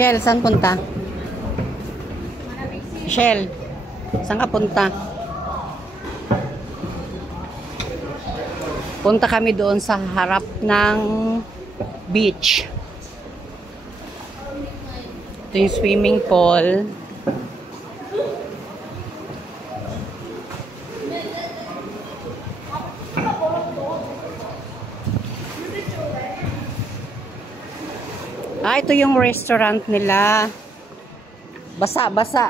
Michelle, saan punta? Michelle, saan ka punta? Punta kami doon sa harap ng beach. Ito yung swimming pool. Ito yung restaurant nila. Basa-basa.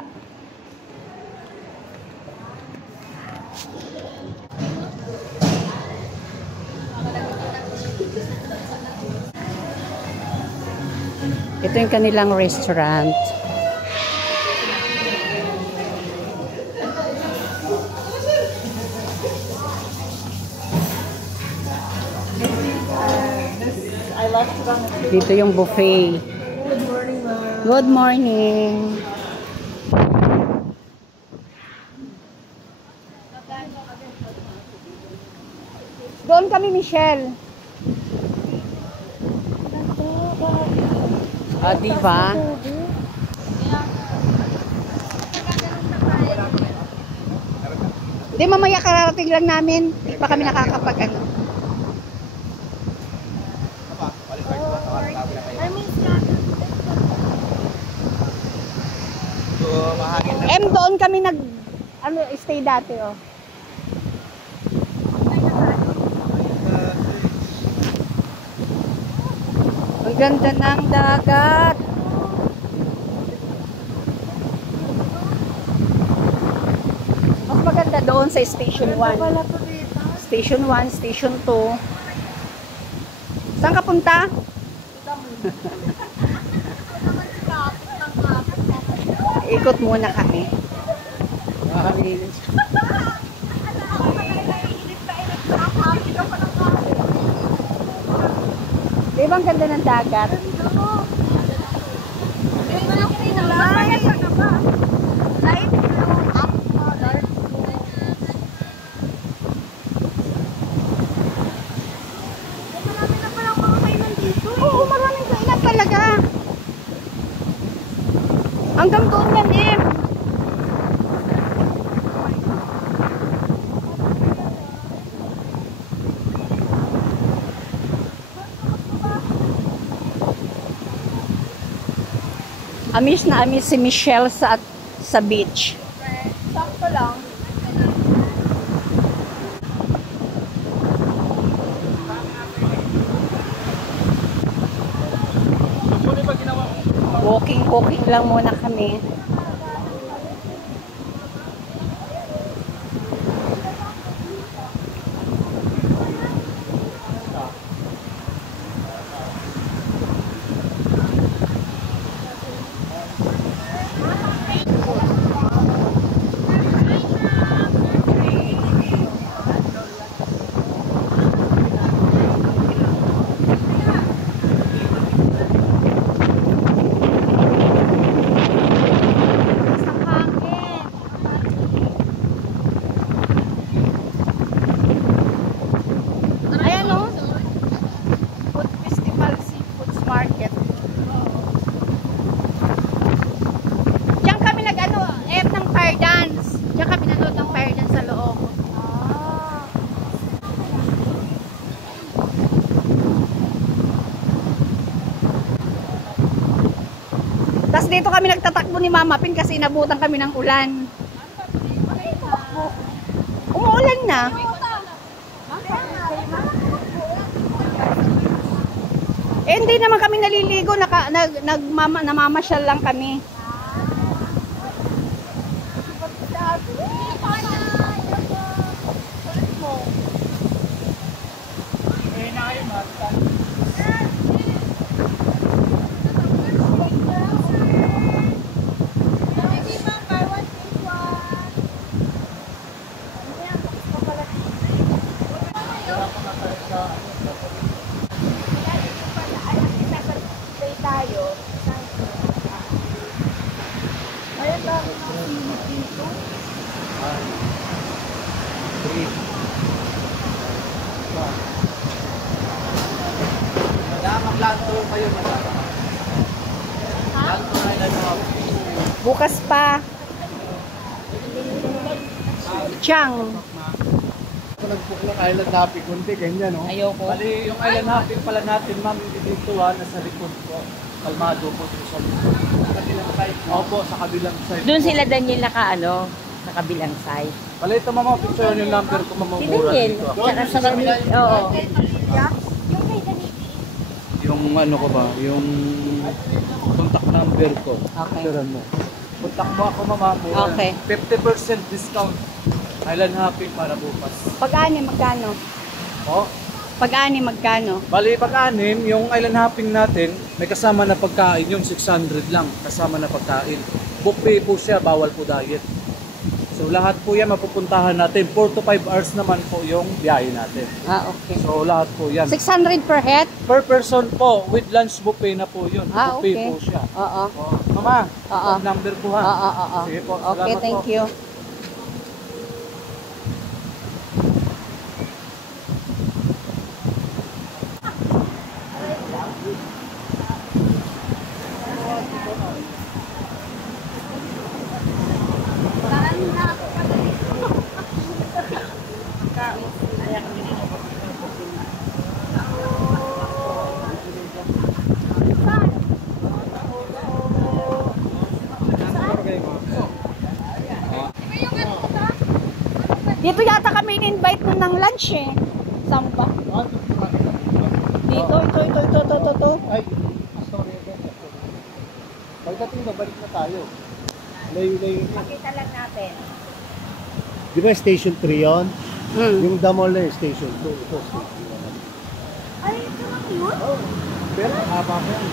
Ito yung kanilang restaurant. Dito yung buffet. Good morning, ma'am. Good morning. Doon kami, Michelle. Diba? Di, mamaya kararating lang namin. Di pa kami nakakapag ano. Doon kami stay dati, oh. Ang ganda ng dagat. Mas maganda doon sa Station 1. Station 1, Station 2. Saan ka punta? Ikot muna kami. Di ba ang ganda ng dagat? Oo, maraming kainan talaga. Hanggang doon yan, eh. Amis na amis si Michelle sa beach. Sakto lang. Walking lang muna kami. Tapos dito kami nagtatakbo ni Mama Pin kasi inabutan kami ng ulan. Umuulan na. Hindi naman kami naliligo, namamasyal lang kami. Maglanto kayo, madam. Ha? Bukas pa. Chang. Kung nagpuk ng island hopping, kunti, ganyan, no? Ayoko. Bali, yung island hopping pala natin, ma'am, dito nasa likod po. Kalmado po dito sa likod. Sa kabilang side. Opo, sa kabilang side. Doon sila Daniel sa kabilang side. Bali, ito mama, picture yung number ko, Si mamamura Daniel, dito. tsaka sa kabila. Oo. Yung ano ko ba, yung contact number ko. Okay. Picturean mo. Contact mo ako, mama. Mura. Okay. 50% discount. Island hopping para bukas. Pag-ani, magkano? Oh. Pag-ani, magkano? Bali, pag-anim, yung island hopping natin, may kasama na pagkain yung 600 lang, kasama na pagkain. Buffet po siya, bawal po diet. So lahat po yan mapupuntahan natin. 4 to 5 hours naman po yung biyahe natin. Ah, okay. So lahat po yan. 600 per head? Per person po, with lunch buffet na po yun. Ah, Buffet okay. po siya. Oo. Oh, mama, Oo. number ko ha. Oo. Sige po, Okay, salamat thank po. you. Dito yata kami in-invite mo ng lunch eh. Saan ba? Dito, ito. Ay, sorry again. Pagdating ba, balik na tayo. Layo-layo. Pakita lang natin. Di ba station 3 yun? Hmm. Yung Damol na yung station 2. Ito station 1. Ay, ito lang yun? Pero haba pa yan.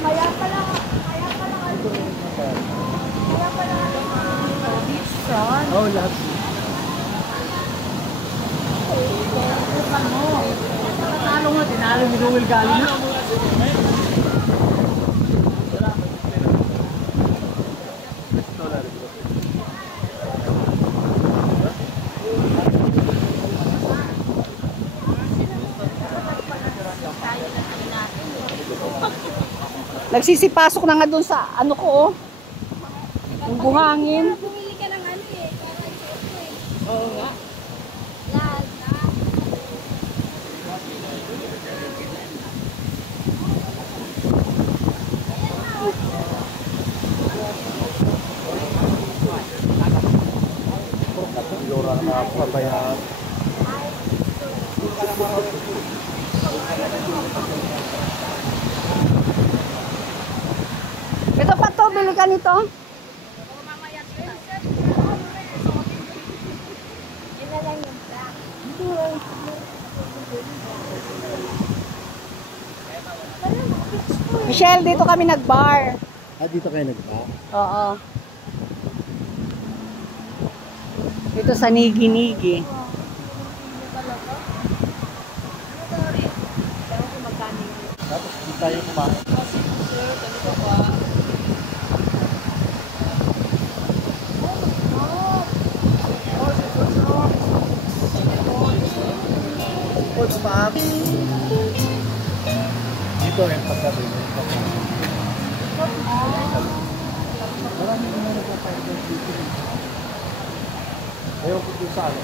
Kaya pala beach front. Oh, lahat. Talo nga, tinalo ni Noel Gali na. Nagsisipasok na nga dun sa ano ko oh. Yung buhangin. Bumili ka ng ano eh. Oo nga. Lora na nakapabayaan. Ito pa to, bili ka nito. Yun na lang yung black. Michelle, dito kami nag-bar. Ah, dito kayo nagba? Oo. Dito sa Nigi-Nigi. Tapos di tayo kumain. What's up? Dito yung pagkabi. Marami na nagpapayag dito. Ayaw ko dito sa ano.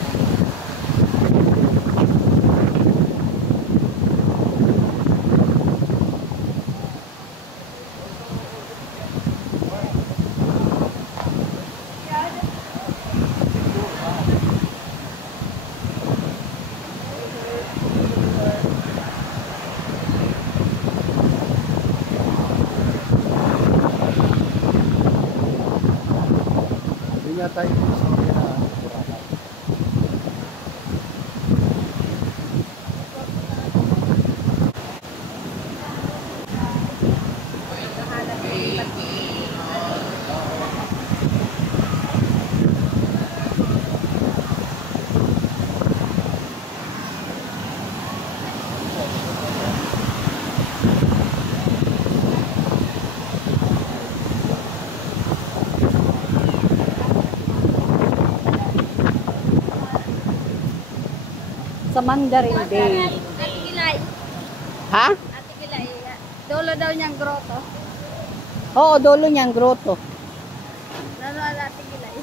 Hindi nga tayo sa mga Boracay. Sa Mandarin Bay. Ate Kilay. Ha? Ate Kilay. Dolo daw niyang grotto. Oo, dulo niyang grotto. Nalalati gilay.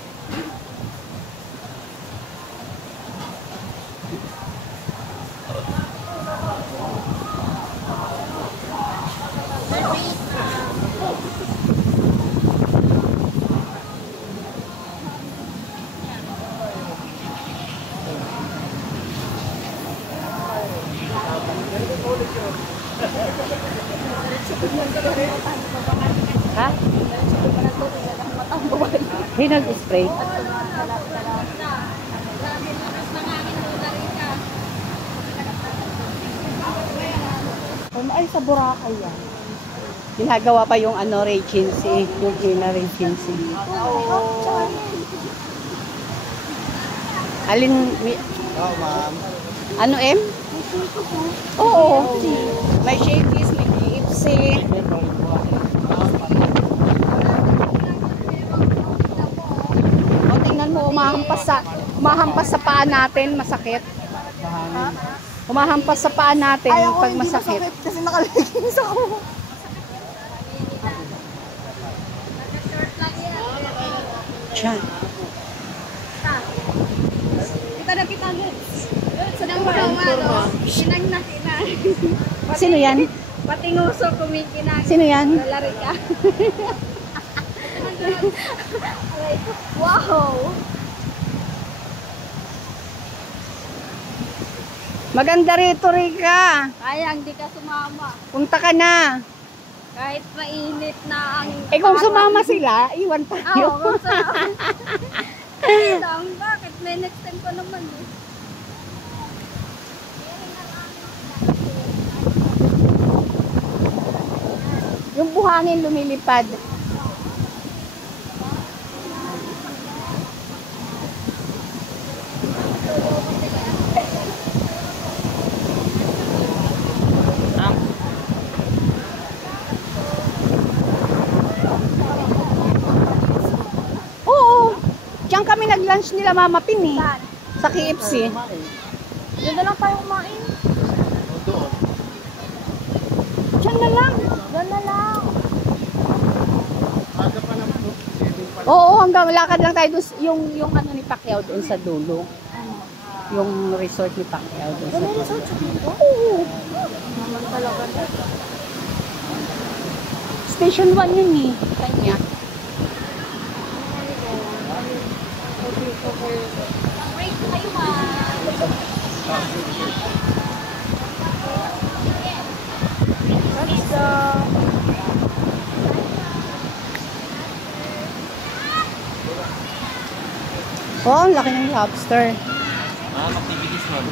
Ha? Hey, nag-spray. Ay, sa Boracay yan. Ginagawa pa yung ano, Regency. Yung Gina Regency. Alin, Oo, ma'am. ano, M? Oo. May Shakey's, may KFC. O, tingnan mo, umahampas sa paa natin, masakit. Umahampas sa paa natin pag masakit. Kasi nakaleggings ako. Diyan. Kita na kita sa nang mga kinang na kinang. Sino yan? Pati nguso kumikinang. Sino yan? Lalari ka. Wow! Maganda rito, Rika. Kaya hindi ka sumama. Punta ka na. Kahit mainit na ang... Eh kung sumama sila, iwan Oo, tayo. kung sumama. Kaya lang, bakit? May next time pa naman eh. Yung buhangin lumilipad. Oo. Diyan kami nag-lunch nila Mama Pin eh. Sa KFC. Diyan na lang tayo kumain. Diyan na lang. Diyan na lang. Aga pa naman po. Oo, hanggang lakad lang tayo dun, yung ano ni Pacquiao doon sa dulo. Yung resort ni Pacquiao doon sa dulo. Resort sa dito? Oo. Naman talaga. Station 1 yun eh. Kanya. Break kayo ma. Let's go. Oh, ang laki ng lobster. Activities, ma'am.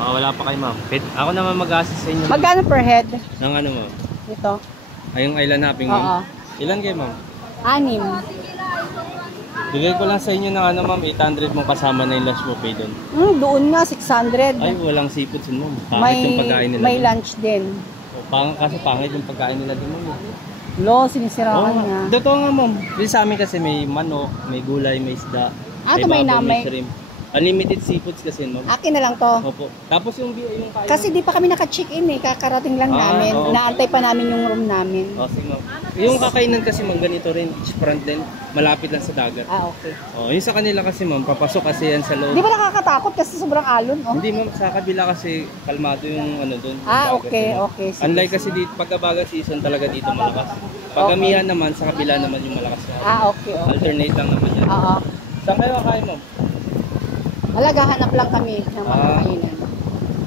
Wala pa kayo, ma'am. Ako naman mag-assist sa inyo. Magkano per head? Ng ano, ma'am? Ito. Ay, yung island hopping, Oo. ma'am. Ilan kayo, ma'am? 6. Bigay ko lang sa inyo ng ano, ma'am, 800 mong kasama na yung lunch buffet doon. Doon nga, 600. Ay, walang seafood yun, ma'am. Pangit yung pagkain nila. May dun. lunch din. Kaso pangit yung pagkain nila din, ma'am. Lo, sinisiraan Oo, niya. totoo nga, ma'am. Kasi sa amin kasi may manok, may gulay, may isda. Ito may baboy, namay. may shrimp. Unlimited seafoods kasi, ma'am. Akin na lang to. Opo. Tapos yung kain. Kasi di pa kami naka-check-in eh. Kakarating lang namin. oo. Naantay pa namin yung room namin. Oh, sige, ma'am. Yung kakainan kasi, ma'am, ganito rin. Beach front din. Malapit lang sa dagat. Ah, okay. Oh, yung sa kanila kasi, ma'am, papasok kasi yan sa loob. Di ba nakakatakot kasi sobrang alon? Oh? Hindi, ma'am, sa kabila kasi kalmado yung ano doon. Ah, dagat, okay, ma'am. okay. Sige, Unlike sige. kasi dito, pagkabaga season talaga dito malakas. Pagamihan naman, sa kabila naman yung malakas na. Ah, okay, okay. Alternate lang naman yan. Oo. Saan kayo kakain, ma'am? Alaga, hanap lang kami ng mga Ah. kainan.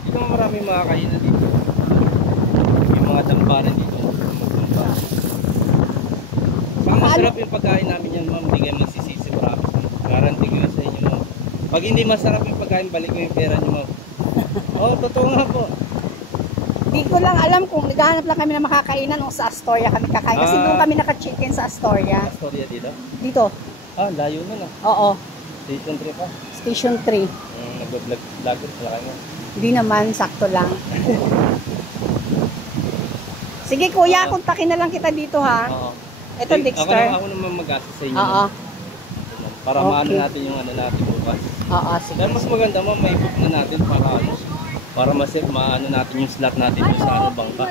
Dito maraming mga kainan dito. Yung mga damparan dito. Pag masarap yung pagkain namin yan, ma'am, hindi kayo magsisisi, promise, ma'am. Guarantee ko yan sa inyo, ma'am. Pag hindi masarap yung pagkain, balik ko yung pera niyo, ma'am. Oo, totoo nga po. Di ko lang alam kung naghahanap lang kami ng makakainan o sa Astoria kami kakain. Kasi Ah. doon kami naka-check-in sa Astoria. Storya dito? Dito. Ah, layo na na. Oo. Station 3 pa. Station 3. Nag-vlog pala kayo. Hindi naman, sakto lang. Sige kuya, kontakin na lang kita dito ha. Oo. Ito Dexter. Ako naman mag-assist sa inyo. Oo. Para Okay. maano natin yung ano natin bukas. Oo, sige. Dahil mas maganda, ma'am, may book na natin para ano. Para maano natin yung slot natin sa ano bangka.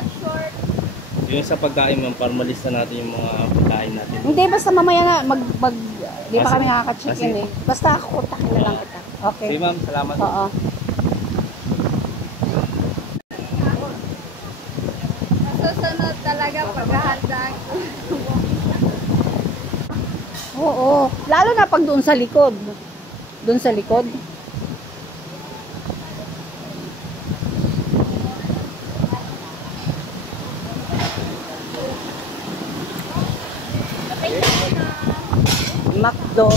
Yung sa pagkain ma'am, para malista natin yung mga pagkain natin. Hindi, basta mamaya na di pa Ah, kami sige. nakaka-check Ah, sige. in eh. Basta kontakin na lang kita. Okay. Okay ma'am, salamat. Oo. Susunod talaga paghahanda. Oo. Lalo na pag doon sa likod. Doon sa likod. McDo.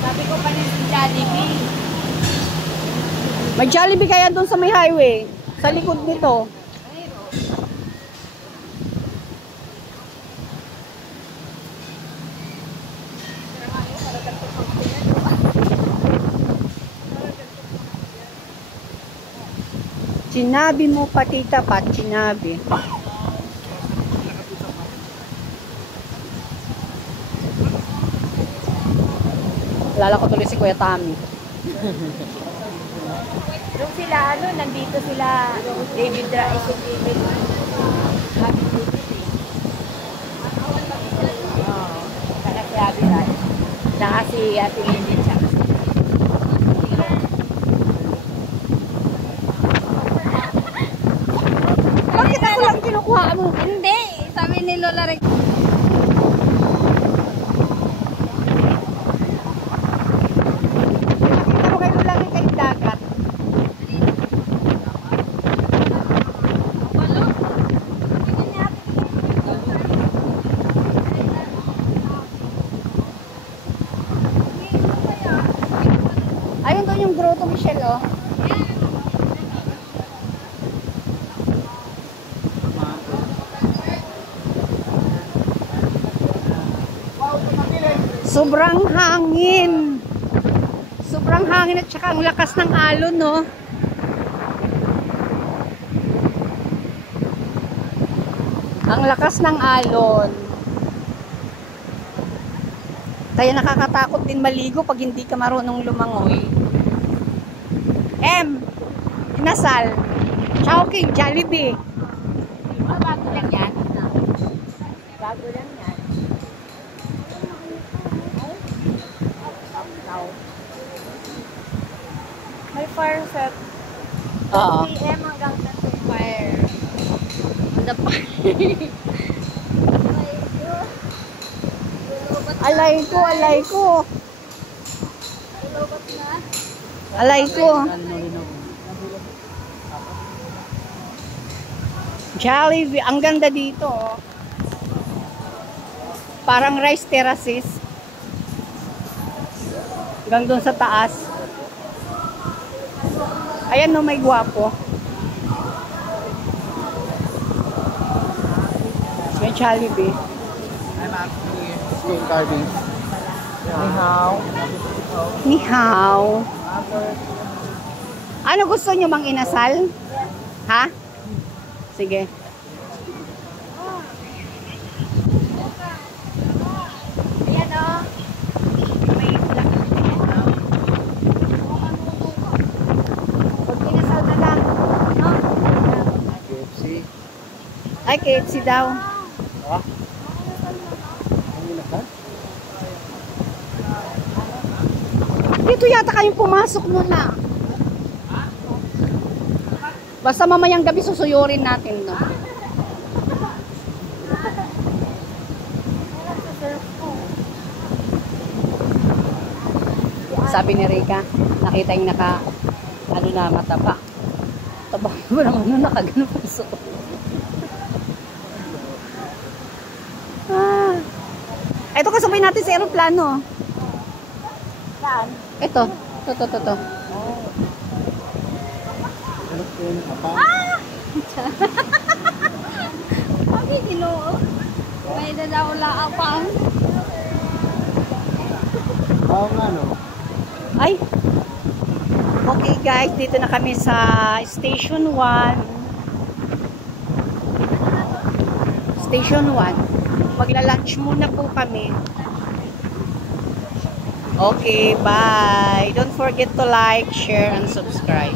Sabi ko pa rin si Jollibee. May Jollibee kaya doon sa may highway. Sa likod nito. Sinabi mo pa tita Pat, sinabi. Lala ko tuloy si Kuya Tami. Doon sila, nandito sila, David Rice and David. Happy David eh. Oo. Saka si Happy Rice. Saka si Ate Lindy tsaka si Bakit ako lang kinukuha mo? Hindi, sabi ni Lola rin. Nakita mo kayo lang yung kayong dagat. Ayun doon yung grotto, Michelle, oh. Sobrang hangin. Sobrang hangin at saka ang lakas ng alon, no? Ang lakas ng alon. Kaya nakakatakot din maligo pag hindi ka marunong lumangoy. Inasal. Chowking, Jollibee. Bago lang yan. Bago lang yan. May fire set. Oo. 10 PM hanggang 10 to fire. On the fire. Alay ko, alay ko. Lobot na. Alay ko. Jollibee, ang ganda dito, oh. Parang rice terraces. Hanggang doon sa taas. Ayan, no, may gwapo. May Jollibee. Stone carvings. Ni hao. Ano gusto nyo, mang inasal? Ha? Sige. Ayan o. May black. Pag inasal na lang. No? KFC. Ay, KFC daw. Ang inasal? Dito yata kayong pumasok nun na. Basta mamayang gabi susuyurin natin, no? Sabi ni Rika, nakita yung mataba. Taba mo naman nun, nakagano puso. Ito kasabay natin sa aeroplano. Saan? Ito. Sabi, ginoo. May dalaw-laa pa. Oo nga, no? Ay. Okay guys, dito na kami sa Station 1. Station 1. Magla-lunch muna po kami. Okay, bye. Don't forget to like, share, and subscribe.